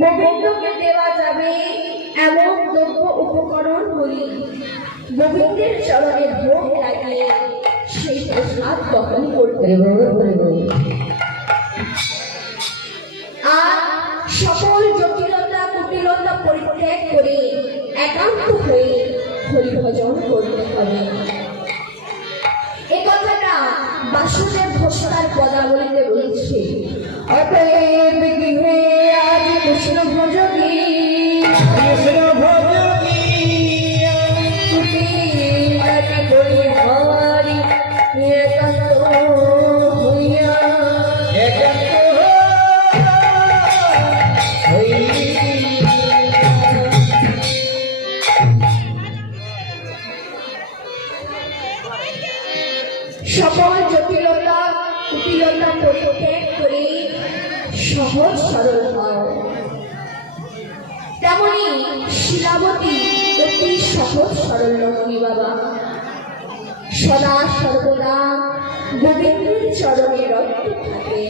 গোবিন্দকে দেওয়া যাবে এমন দ্রব্য উপকরণ বলি গোবিন্দের চরণে ভোগ লাগিয়ে সেই প্রসাদ গ্রহণ করতে আর সকল জটিলতা কুটিলতা পরিত্যাগ করে একান্ত হয়ে হরিভজন করতে হবে। এ কথাটা বাসুদেব ঘোষ তার পদাবলীতে বলেছে, অতএব গৃহে আজ কৃষ্ণ ভজগী সকল জটিলতা কুটিলতা পরিত্যাগ করে সহজ সরল হয়। তেমনি শিলাবতী একটি সহজ সরল রমণী বাবা, সদা সর্বদা গোবিন্দের চরণে রত থাকে।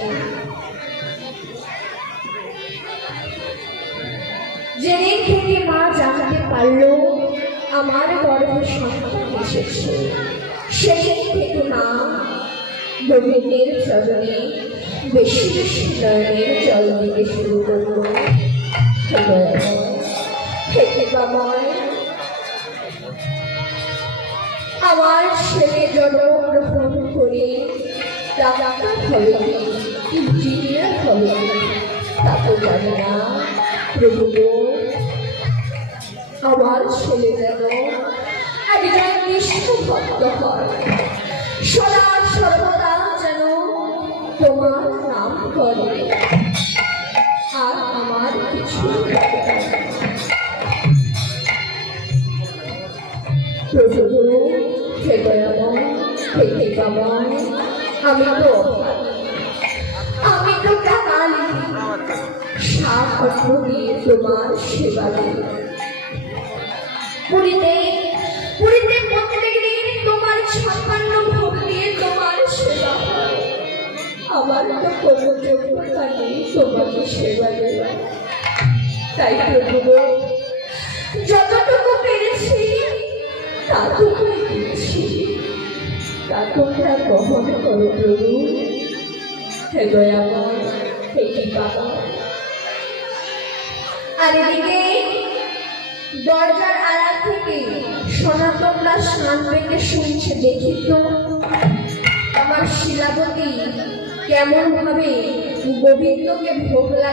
যেদিন থেকে মা জানতে পারল আমার গর্ভে সন্তান এসেছে, সেদিন থেকে মা গোবিন্দের চরণে বেশি বেশি নয়নের জল দিতে শুরু করল। আমার ছেলে জন্মগ্রহণ করে ডাক্তার হবে ইঞ্জিনিয়ার হবে তা তো জানি না, প্রভু আমার ছেলে যেন একজন নিষ্ঠ ভক্ত হয়, সদা সর্বদা যেন তোমার নাম করে, আর আমার কিছু আমি তো কাঙালি, সাত অর্থ দিয়ে তোমার সেবা করি। পুরীতে প্রত্যেক দিন তোমার 56 ভোগ দিয়ে তোমার সেবা হয়। আমার তো কোনো যোগ্যতা নেই তোমাকে সেবা দেওয়া, তাই প্রভু যতটুকু পেরেছি তাটুকু দিচ্ছি, তা তোমরা গ্রহণ করো প্রভু। হে দয়াময়, হে কৃপাময়। আর এদিকে দরজার আড়াল থেকে সনাতনরা স্নান পেতে শুনছে, দেখি তো আমার শিলাবতী কেমন ভাবে গোবিন্দকে ভোগ লাগে।